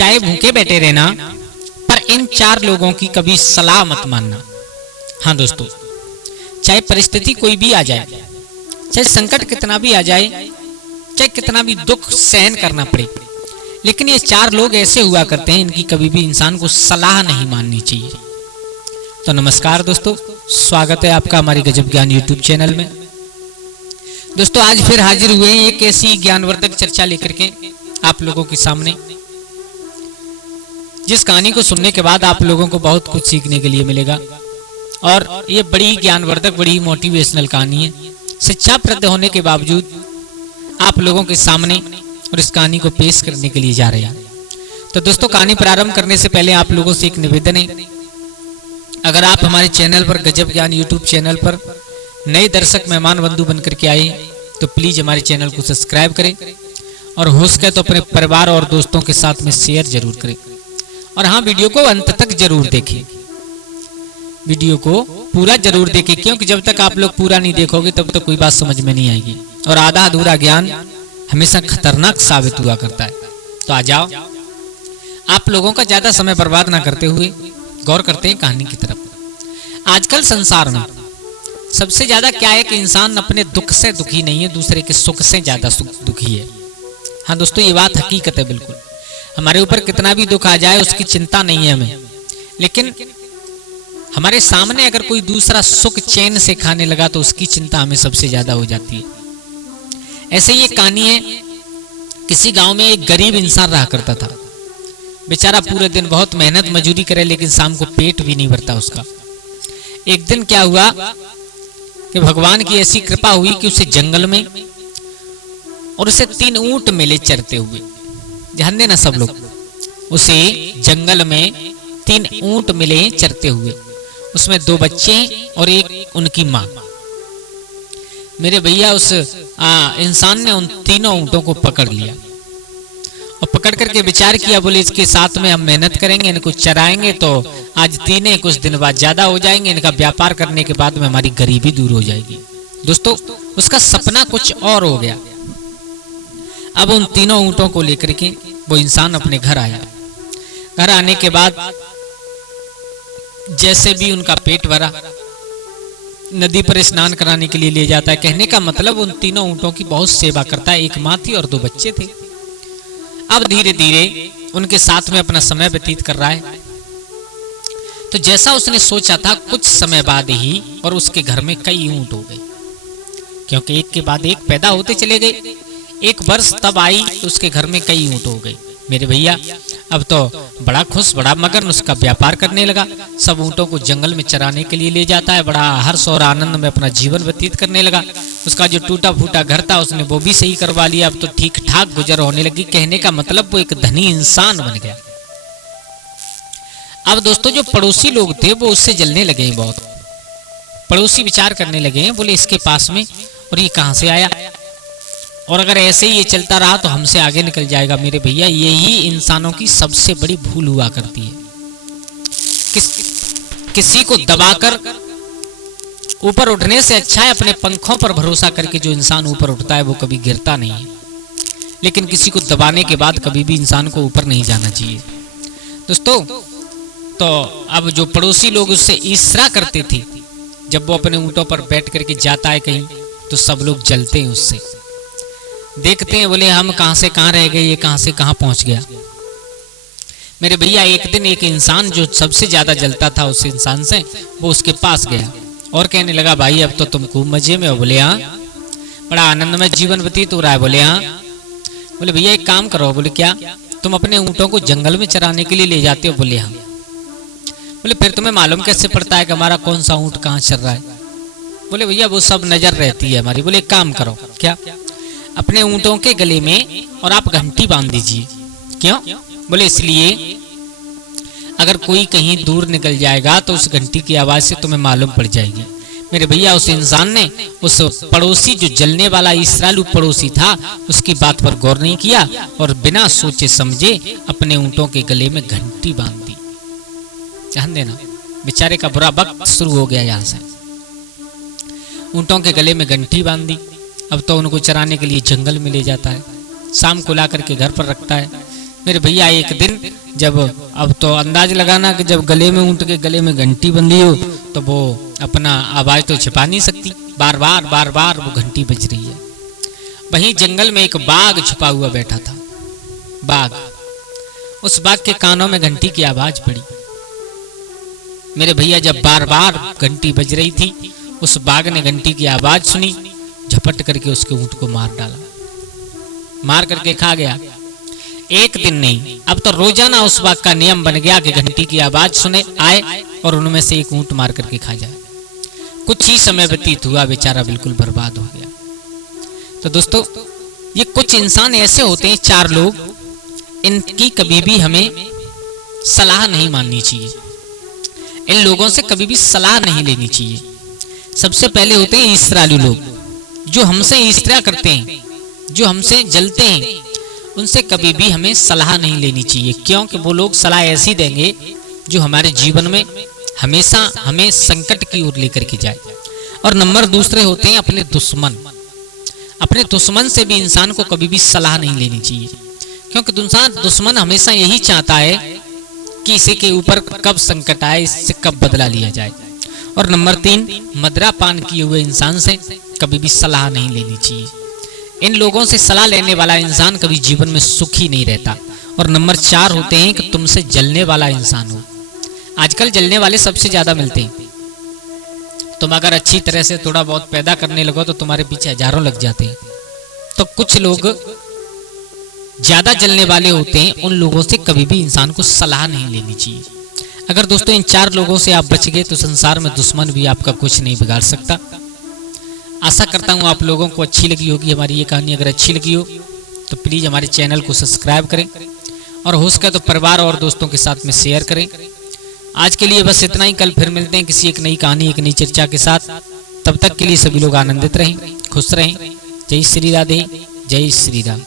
चाहे भूखे बैठे रहना, पर इन 4 लोगों की कभी सलाह मत मानना। हाँ दोस्तों, चाहे परिस्थिति कोई भी आ जाए, चाहे संकट कितना भी आ जाए, चाहे कितना भी दुख सहन करना पड़े, लेकिन ये 4 लोग ऐसे हुआ करते हैं, इनकी कभी भी इंसान को सलाह नहीं माननी चाहिए। तो नमस्कार दोस्तों, स्वागत है आपका हमारी गजब ज्ञान यूट्यूब चैनल में। दोस्तों आज फिर हाजिर हुए हैं एक ऐसी ज्ञानवर्धक चर्चा लेकर के आप लोगों के सामने, जिस कहानी को सुनने के बाद आप लोगों को बहुत कुछ सीखने के लिए मिलेगा। और ये बड़ी ज्ञानवर्धक, बड़ी मोटिवेशनल कहानी है। शिक्षाप्रद होने के बावजूद आप लोगों के सामने और इस कहानी को पेश करने के लिए जा रहे हैं। तो दोस्तों कहानी प्रारंभ करने से पहले आप लोगों से एक निवेदन है, अगर आप हमारे चैनल पर गजब ज्ञान यूट्यूब चैनल पर नए दर्शक मेहमान बंधु बनकर के आए तो प्लीज हमारे चैनल को सब्सक्राइब करें और हो सके तो अपने परिवार और दोस्तों के साथ में शेयर जरूर करें। और हाँ, वीडियो को अंत तक जरूर देखें, वीडियो को पूरा जरूर देखें, क्योंकि जब तक आप लोग पूरा नहीं देखोगे तब तक कोई बात समझ में नहीं आएगी और आधा अधूरा ज्ञान हमेशा खतरनाक साबित हुआ करता है। तो आ जाओ, आप लोगों का ज्यादा समय बर्बाद ना करते हुए गौर करते हैं कहानी की तरफ। आजकल संसार में सबसे ज्यादा क्या है कि इंसान अपने दुख से दुखी नहीं है, दूसरे के सुख से ज्यादा दुखी है। हाँ दोस्तों, ये बात हकीकत है बिल्कुल। हमारे ऊपर कितना भी दुख आ जाए उसकी चिंता नहीं है हमें, लेकिन हमारे सामने अगर कोई दूसरा सुख चैन से खाने लगा तो उसकी चिंता हमें सबसे ज्यादा हो जाती है। ऐसे ही एक कहानी है, किसी गांव में एक गरीब इंसान रहा करता था। बेचारा पूरे दिन बहुत मेहनत मजदूरी करे, लेकिन शाम को पेट भी नहीं भरता उसका। एक दिन क्या हुआ कि भगवान की ऐसी कृपा हुई कि उसे जंगल में और उसे 3 ऊंट मिले चरते हुए। ध्यान देना सब लोग, उसे जंगल में 3 ऊंट मिले चरते हुए, उसमें 2 बच्चे और एक उनकी मां। मेरे भैया उस इंसान ने उन तीनों ऊंटों को पकड़ लिया और पकड़ करके विचार किया, बोले इसके साथ में हम मेहनत करेंगे, इनको चराएंगे तो आज 3 कुछ दिन बाद ज्यादा हो जाएंगे, इनका व्यापार करने के बाद में हमारी गरीबी दूर हो जाएगी। दोस्तों उसका सपना कुछ और हो गया। अब उन तीनों ऊंटों को लेकर के वो इंसान अपने घर आया। घर आने के बाद जैसे भी उनका पेट भरा, नदी पर स्नान कराने के लिए ले जाता है। कहने का मतलब उन तीनों ऊंटों की बहुत सेवा करता है। एक मां थी और 2 बच्चे थे। अब धीरे धीरे उनके साथ में अपना समय व्यतीत कर रहा है। तो जैसा उसने सोचा था, कुछ समय बाद ही और उसके घर में कई ऊंट हो गए, क्योंकि एक के बाद एक पैदा होते चले गए। 1 वर्ष तब आई तो उसके घर में कई ऊंट हो गए। मेरे भैया अब तो बड़ा खुश, बड़ा मगन, उसका व्यापार करने लगा। सब ऊंटों को जंगल में चराने के लिए ले जाता है, बड़ा हर्ष और आनंद में अपना जीवन व्यतीत करने लगा। उसका जो टूटा फूटा घर था उसने वो भी सही करवा लिया। अब तो ठीक ठाक गुजर होने लगी। कहने का मतलब वो एक धनी इंसान बन गया। अब दोस्तों जो पड़ोसी लोग थे वो उससे जलने लगे बहुत। पड़ोसी विचार करने लगे, बोले इसके पास में और ये कहां से आया, और अगर ऐसे ही ये चलता रहा तो हमसे आगे निकल जाएगा। मेरे भैया यही इंसानों की सबसे बड़ी भूल हुआ करती है। किसी को दबाकर ऊपर उठने से अच्छा है अपने पंखों पर भरोसा करके जो इंसान ऊपर उठता है वो कभी गिरता नहीं है। लेकिन किसी को दबाने के बाद कभी भी इंसान को ऊपर नहीं जाना चाहिए। दोस्तों तो अब जो पड़ोसी लोग उससे ईर्ष्या करते थे, जब वो अपने ऊंटों पर बैठ करके जाता है कहीं तो सब लोग जलते हैं उससे, देखते हैं, बोले हम कहां से कहां रह गए, ये कहां से कहां पहुंच गया। मेरे भैया एक दिन एक इंसान जो सबसे ज्यादा जलता था उस इंसान से, वो उसके पास गया और कहने लगा, भाई अब तो तुम खूब मजे में हो। बोले हाँ, बड़ा आनंद में जीवन व्यतीत हो रहा है। बोले हाँ। बोले भैया एक काम करो। बोले क्या? तुम अपने ऊंटों को जंगल में चराने के लिए ले जाते हो। बोले हाँ। बोले फिर तुम्हें मालूम कैसे पड़ता है कि हमारा कौन सा ऊंट कहाँ चल रहा है? बोले भैया वो सब नजर रहती है हमारी। बोले एक काम करो। क्या? अपने ऊंटों के गले में और आप घंटी बांध दीजिए। क्यों? बोले इसलिए अगर कोई कहीं दूर निकल जाएगा तो उस घंटी की आवाज से तुम्हें मालूम पड़ जाएगी। मेरे भैया उस इंसान ने उस पड़ोसी जो जलने वाला इसराइलू पड़ोसी था उसकी बात पर गौर नहीं किया और बिना सोचे समझे अपने ऊंटों के गले में घंटी बांध दी। ध्यान देना, बेचारे का बुरा वक्त शुरू हो गया। यहां से ऊंटों के गले में घंटी बांध दी। अब तो उनको चराने के लिए जंगल में ले जाता है, शाम को ला करके घर पर रखता है। मेरे भैया एक दिन जब, अब तो अंदाज लगाना कि जब गले में ऊंट के गले में घंटी बंधी हो तो वो अपना आवाज तो छिपा नहीं सकती, बार बार वो घंटी बज रही है। वहीं जंगल में एक बाघ छुपा हुआ बैठा था। बाघ, उस बाघ के कानों में घंटी की आवाज पड़ी। मेरे भैया जब बार बार घंटी बज रही थी, उस बाघ ने घंटी की आवाज सुनी, झपट करके उसके ऊंट को मार डाला, मार करके खा गया। एक दिन नहीं, अब तो रोजाना उस बाघ का नियम बन गया कि घंटी की आवाज सुने आए और उनमें से एक ऊंट मार करके खा जाए। कुछ ही समय व्यतीत हुआ, बेचारा बिल्कुल बर्बाद हो गया। तो दोस्तों, ये कुछ इंसान ऐसे होते हैं, 4 लोग, इनकी कभी भी हमें सलाह नहीं माननी चाहिए। इन लोगों से कभी भी सलाह नहीं लेनी चाहिए। सबसे पहले होते हैं ईर्ष्यालु लोग, जो हमसे ईर्ष्या करते हैं, जो हमसे जलते हैं। उनसे कभी भी हमें सलाह नहीं लेनी चाहिए, क्योंकि वो लोग सलाह ऐसी देंगे जो हमारे जीवन में हमेशा हमें संकट की ओर लेकर के जाए। और नंबर दूसरे होते हैं अपने दुश्मन। अपने दुश्मन से भी इंसान को कभी भी सलाह नहीं लेनी चाहिए, क्योंकि दुश्मन हमेशा यही चाहता है कि इसी के ऊपर कब संकट आए, इससे कब बदला लिया जाए। और नंबर 3, मदिरापान किए हुए इंसान से कभी भी सलाह नहीं लेनी चाहिए। इन लोगों से सलाह लेने वाला इंसान कभी जीवन में सुखी नहीं रहता। और नंबर 4 होते हैं कि तुमसे जलने वाला इंसान हो। आजकल जलने वाले सबसे ज्यादा मिलते हैं। तुम अगर अच्छी तरह से थोड़ा बहुत पैदा करने लगो तो तुम्हारे पीछे हजारों लग जाते हैं। तो कुछ लोग ज्यादा जलने वाले होते हैं, उन लोगों से कभी भी इंसान को सलाह नहीं लेनी चाहिए। अगर दोस्तों इन 4 लोगों से आप बच गए तो संसार में दुश्मन भी आपका कुछ नहीं बिगाड़ सकता। आशा करता हूँ आप लोगों को अच्छी लगी होगी हमारी ये कहानी। अगर अच्छी लगी हो तो प्लीज़ हमारे चैनल को सब्सक्राइब करें और हो सके तो परिवार और दोस्तों के साथ में शेयर करें। आज के लिए बस इतना ही। कल फिर मिलते हैं किसी एक नई कहानी, एक नई चर्चा के साथ। तब तक के लिए सभी लोग आनंदित रहें, खुश रहें। जय श्री राधे, जय श्री राम।